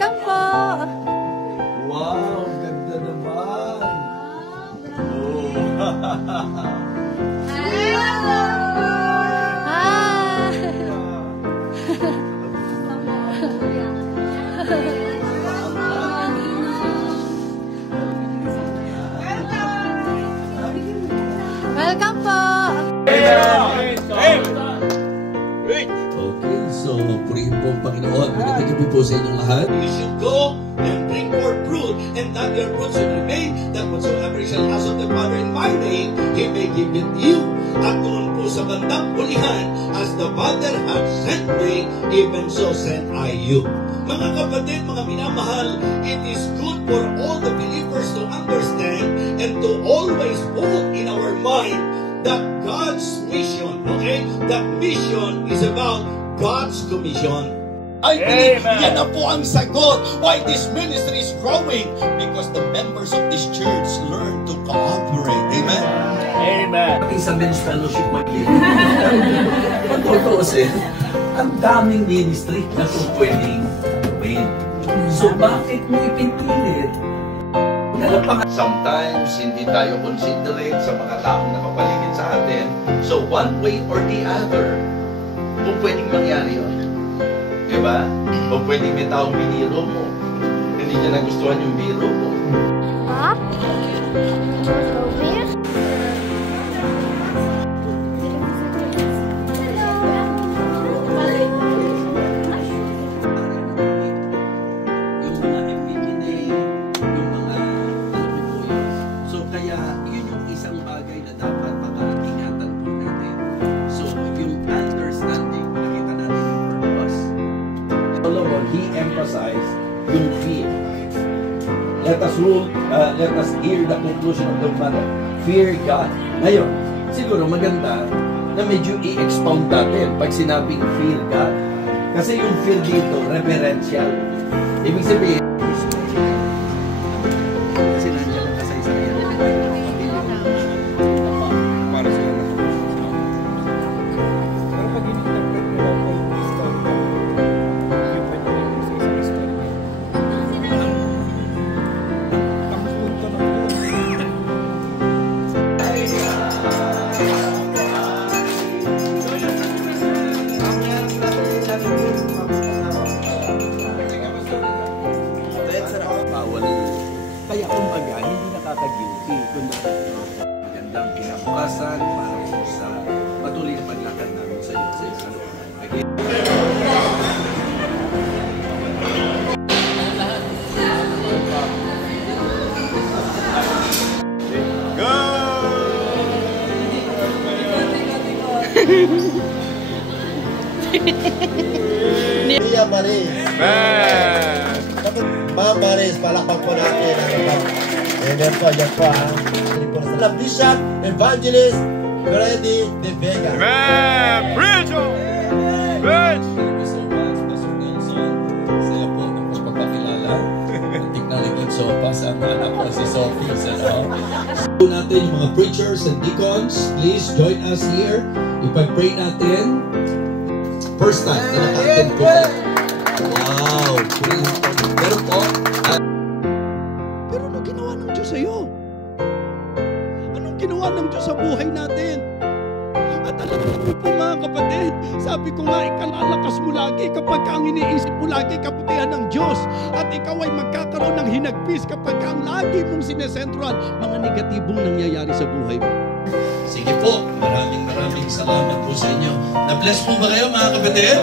Welcome po! Wow, ganda naman! Oh. Welcome po! Okay, so purihin po ang Panginoon. Magandang gabi po sa inyong lahat. You should go and bring forth fruit, and that your fruit should remain, that whatsoever shall ask of the Father in my name, He may give it to you. At doon po sa bandang pulihan, as the Father hath sent me, even so sent I you. Mga kapatid, mga minamahal, it is good for all the believers to understand and to always hold in our mind that God's mission, okay? That mission is about God's commission. I believe yan na po ang sagot why this ministry is growing, because the members of this church learn to cooperate. Amen? Amen. Sa men's fellowship mag-live. Totoo kasi, ang daming ministry na kung pwedeng gawin. So bakit mo ipinpilit? Sometimes, hindi tayo considerate sa mga taong nakapaligid sa atin. So, one way or the other, kung pwedeng mangyari yun. Diba? Kung pwedeng may taong biniro mo, hindi niya nagustuhan yung biro mo. Ha? He emphasized yung fear. Let us hear the conclusion of the matter. Fear God. Ngayon, siguro maganda na medyo i-expound natin pag sinabing fear God. Kasi yung fear dito, reverential. Ibig sabihin, kasi nandiyan ang kasaysayan. Para sa lahat. Pero pag in-interpret mo lang yung historical, kaya kumbaga, hindi nakaka-guilty. Kundi magandang kinabukasan para sa patuloy na paglakad namin sa iyo sa isang okay. Go! Mia Maris. Ma'am Maris, palakpak po natin. Amen po, yan po ha. Bishop, Evangelist, Freddy De Vega. Amen! Preach! Preach! Thank you so much, Pastor Nelson. Saya po ng pagpapakilala. Muntik na naging sopa sa anak ko si Sophie. So natin yung mga preachers and deacons, please join us here. Ipag-pray natin. First time na naka-attend po. Wow! Pero po, pero anong ginawa ng Diyos sa'yo? Anong ginawa ng Diyos sa buhay natin? At alam mo po mga kapatid, sabi ko nga, ikalalakas mo lagi kapag ang iniisip mo lagi kaputihan ng Diyos. At ikaw ay magkakaroon ng hinagpis kapag ang lagi mong sinesentrohan mga negatibong nangyayari sa buhay mo. Sige po, maraming salamat po sa inyo. Na-bless po ba kayo mga kapatid?